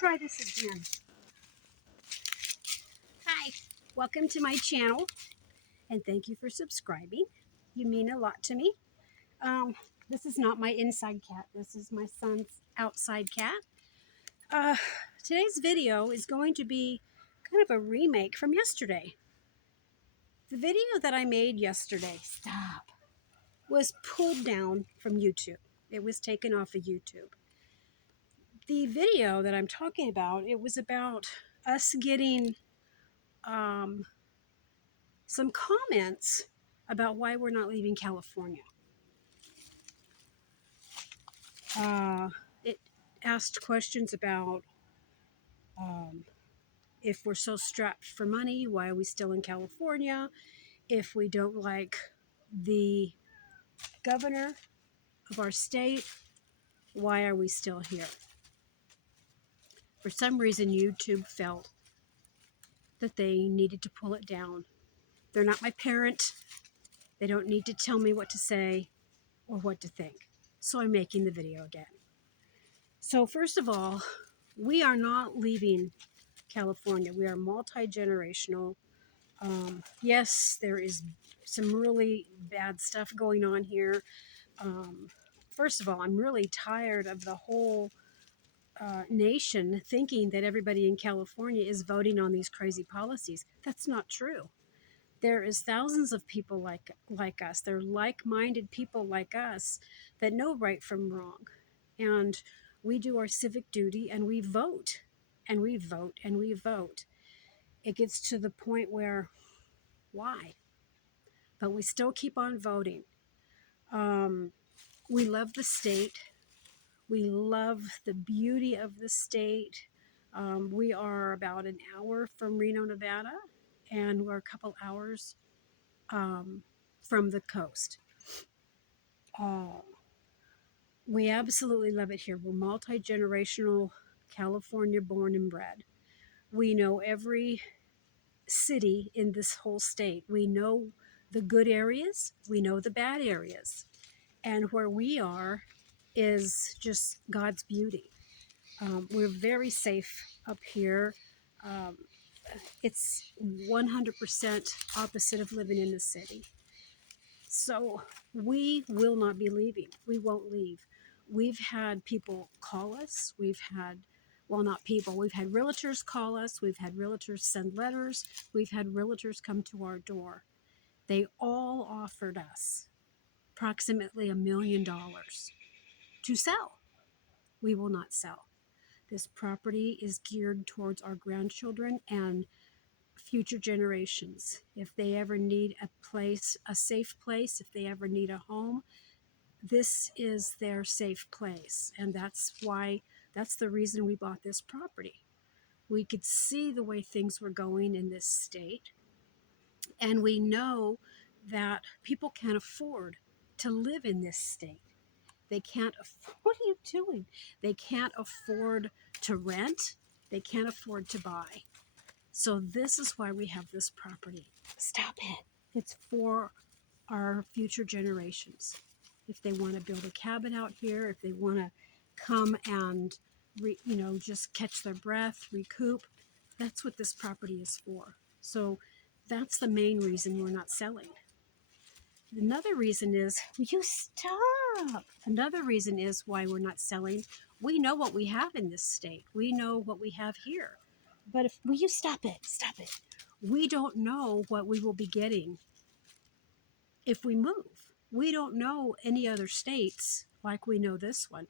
try this again. Hi, welcome to my channel, and thank you for subscribing. You mean a lot to me. This is not my inside cat. This is my son's outside cat. Uh, Today's video is going to be kind of a remake from yesterday. The video that I made yesterday, was pulled down from YouTube. It was taken off of YouTube. The video that I'm talking about, it was about us getting some comments about why we're not leaving California. It asked questions about if we're so strapped for money, why are we still in California? If we don't like the governor of our state, why are we still here? For some reason, YouTube felt that they needed to pull it down. They're not my parent. They don't need to tell me what to say or what to think. So I'm making the video again. So first of all, we are not leaving California. We are multi-generational. Yes, there is some really bad stuff going on here. First of all, I'm really tired of the whole nation thinking that everybody in California is voting on these crazy policies. That's not true. There is thousands of people like us. They're like-minded people like us that know right from wrong. And we do our civic duty and we vote and we vote and we vote. It gets to the point where, why? But we still keep on voting. We love the state. We love the beauty of the state. We are about an hour from Reno, Nevada, and we're a couple hours from the coast. We absolutely love it here. We're multi-generational, California born and bred. We know every city in this whole state. We know the good areas, we know the bad areas. And where we are is just God's beauty. We're very safe up here. It's 100% opposite of living in the city. So we will not be leaving. We won't leave. We've had people call us. We've had, well, not people. We've had realtors call us. We've had realtors send letters. We've had realtors come to our door. They all offered us approximately $1 million to sell. We will not sell. This property is geared towards our grandchildren and future generations. If they ever need a place, a safe place, if they ever need a home, this is their safe place. And that's the reason we bought this property. We could see the way things were going in this state. And we know that people can't afford to live in this state. They can't afford, what are you doing? They can't afford to rent. They can't afford to buy. So this is why we have this property. Stop it. It's for our future generations. If they want to build a cabin out here, if they want to come and, just catch their breath, recoup, that's what this property is for. So that's the main reason we're not selling. Another reason is, will you stop? Another reason is why we're not selling. We know what we have in this state. We know what we have here. But will you stop it? Stop it. We don't know what we will be getting if we move. We don't know any other states like we know this one.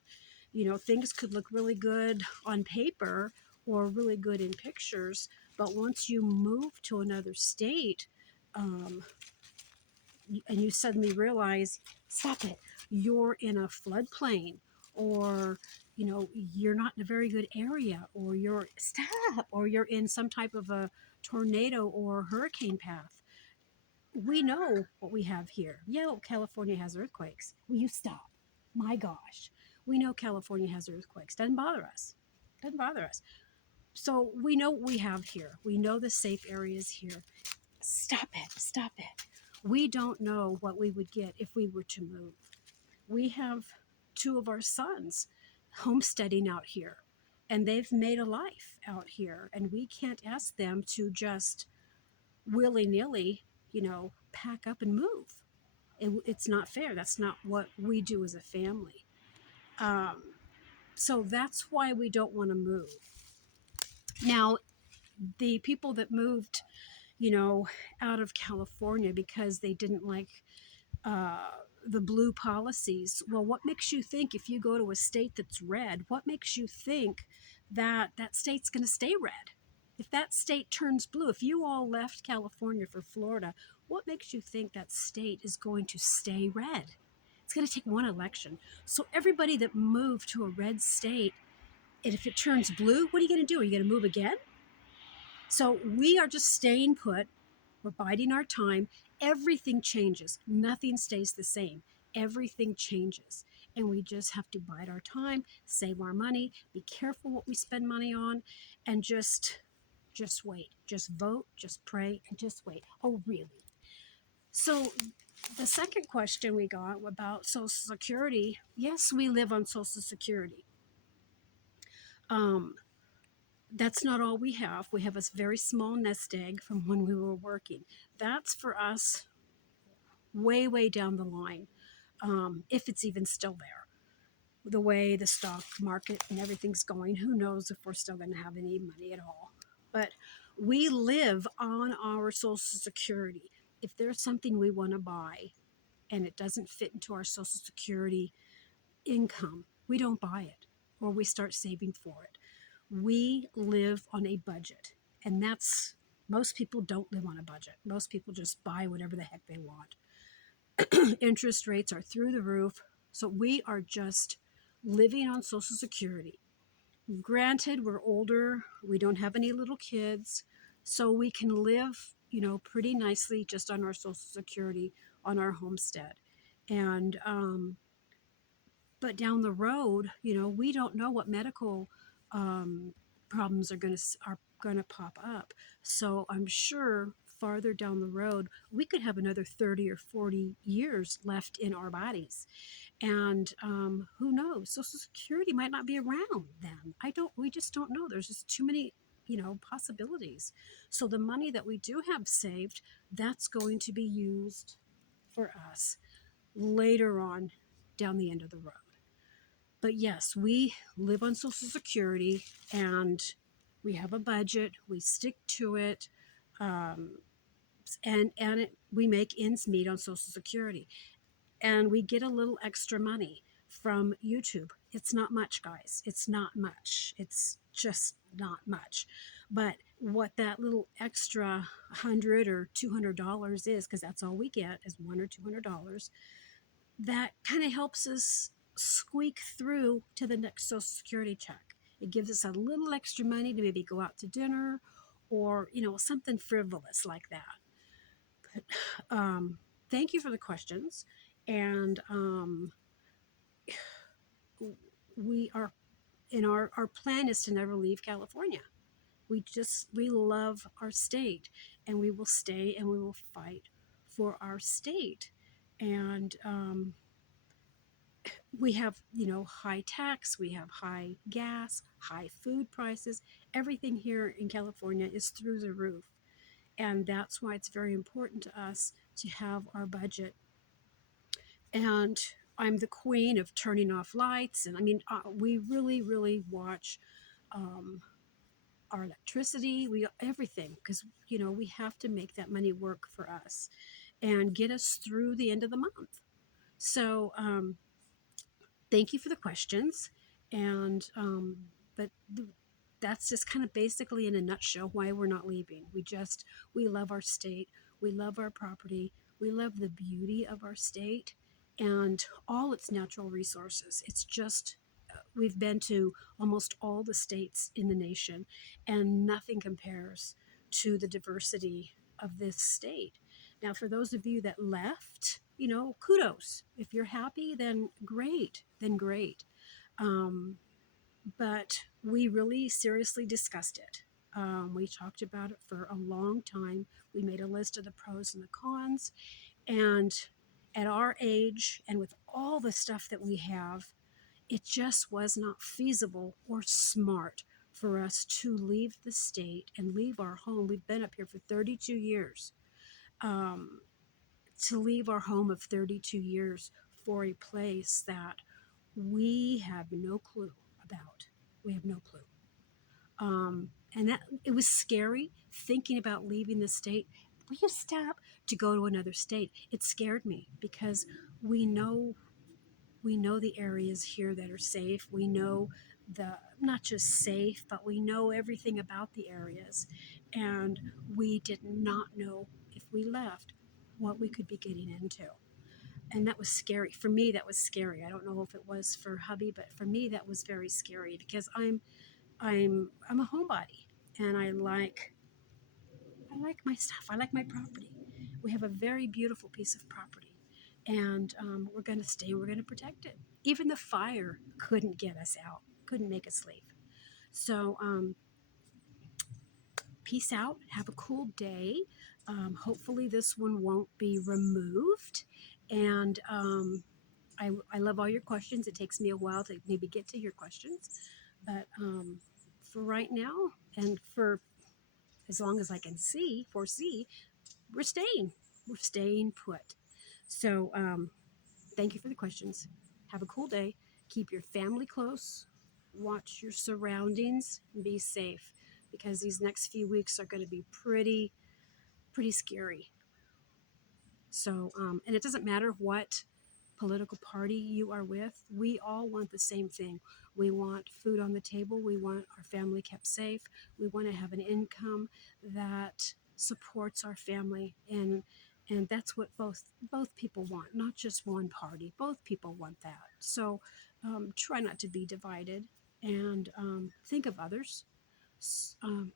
Things could look really good on paper or really good in pictures, but once you move to another state, and you suddenly realize, stop it, you're in a floodplain, or you're not in a very good area, or you're in some type of a tornado or hurricane path. We know what we have here. Yeah, California has earthquakes. Will you stop? My gosh. We know California has earthquakes. Doesn't bother us. Doesn't bother us. So we know what we have here. We know the safe areas here. Stop it. Stop it. We don't know what we would get if we were to move. We have two of our sons homesteading out here. and they've made a life out here, and we can't ask them to just willy-nilly, pack up and move. It's not fair. That's not what we do as a family. um, so that's why we don't want to move. Now, the people that moved, you know out of California because they didn't like uh, the blue policies. Well, what makes you think, if you go to a state that's red, what makes you think that that state's going to stay red? If that state turns blue, if you all left California for Florida, what makes you think that state is going to stay red? It's going to take one election. So everybody that moved to a red state, and if it turns blue, what are you going to do? Are you going to move again? So we are just staying put. We're biding our time. Everything changes. Nothing stays the same. Everything changes. And we just have to bide our time, save our money, be careful what we spend money on, and just wait. Just vote, just pray, and just wait. Oh, really? So the second question we got about Social Security, yes, we live on Social Security. Um, that's not all we have. We have a very small nest egg from when we were working. That's for us way, way down the line, if it's even still there. The way the stock market and everything's going, who knows if we're still going to have any money at all. But we live on our Social Security. If there's something we want to buy and it doesn't fit into our Social Security income, we don't buy it, or we start saving for it. We live on a budget, and that's most people don't live on a budget. Most people just buy whatever the heck they want. Interest rates are through the roof. So we are just living on Social Security. Granted, we're older, we don't have any little kids, so we can live, pretty nicely just on our Social Security, on our homestead. And but down the road, we don't know what medical um, problems are going to pop up. So I'm sure farther down the road, we could have another 30 or 40 years left in our bodies. And who knows? Social Security might not be around then. We just don't know. There's just too many, possibilities. So the money that we do have saved, that's going to be used for us later on down the end of the road. But yes, we live on Social Security, and we have a budget. We stick to it, um, we make ends meet on Social Security, and we get a little extra money from YouTube. It's not much, guys. It's not much. It's just not much. But what that little extra $100 or $200 is, because that's all we get is $100 or $200, that kind of helps us squeak through to the next Social Security check. It gives us a little extra money to maybe go out to dinner, or something frivolous like that. But thank you for the questions, and we are in our plan is to never leave California. We love our state, and we will stay, and we will fight for our state. And we have, high tax, we have high gas, high food prices. Everything here in California is through the roof. And that's why it's very important to us to have our budget. And I'm the queen of turning off lights. And I mean, we really, really watch um, our electricity, everything, because, we have to make that money work for us and get us through the end of the month. So, thank you for the questions. And but that's just kind of basically in a nutshell why we're not leaving. We love our state, we love our property, we love the beauty of our state and all its natural resources. It's just we've been to almost all the states in the nation, and nothing compares to the diversity of this state. Now, for those of you that left, kudos. If you're happy, then great, Um, but we really seriously discussed it. We talked about it for a long time. We made a list of the pros and the cons. And at our age, and with all the stuff that we have, it just was not feasible or smart for us to leave the state and leave our home. We've been up here for 32 years. Um, to leave our home of 32 years for a place that we have no clue about. We have no clue. And that it was scary thinking about leaving the state. Will you stop to go to another state? It scared me because we know we know the areas here that are safe. We know the not just safe, but we know everything about the areas. And we did not know if we left what we could be getting into. And that was scary. For me, that was scary. I don't know if it was for hubby, but for me that was very scary because I'm a homebody and I like my stuff. I like my property. We have a very beautiful piece of property, and we're going to stay. We're going to protect it. Even the fire couldn't get us out. Couldn't make us leave. So peace out. Have a cool day. Hopefully this one won't be removed. And I love all your questions. It takes me a while to maybe get to your questions, but for right now, and for as long as I can foresee, we're staying. We're staying put. So thank you for the questions. Have a cool day. Keep your family close. Watch your surroundings and be safe because these next few weeks are going to be pretty scary. So, and it doesn't matter what political party you are with, we all want the same thing. We want food on the table. We want our family kept safe. We want to have an income that supports our family, and that's what both people want, not just one party. Both people want that. So try not to be divided and think of others. Um,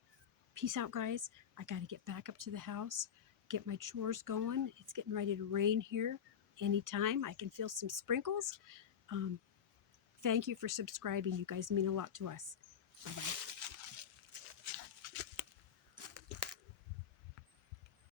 Peace out, guys. I got to get back up to the house, get my chores going. It's getting ready to rain here anytime. I can feel some sprinkles. Um, Thank you for subscribing. You guys mean a lot to us. Bye bye.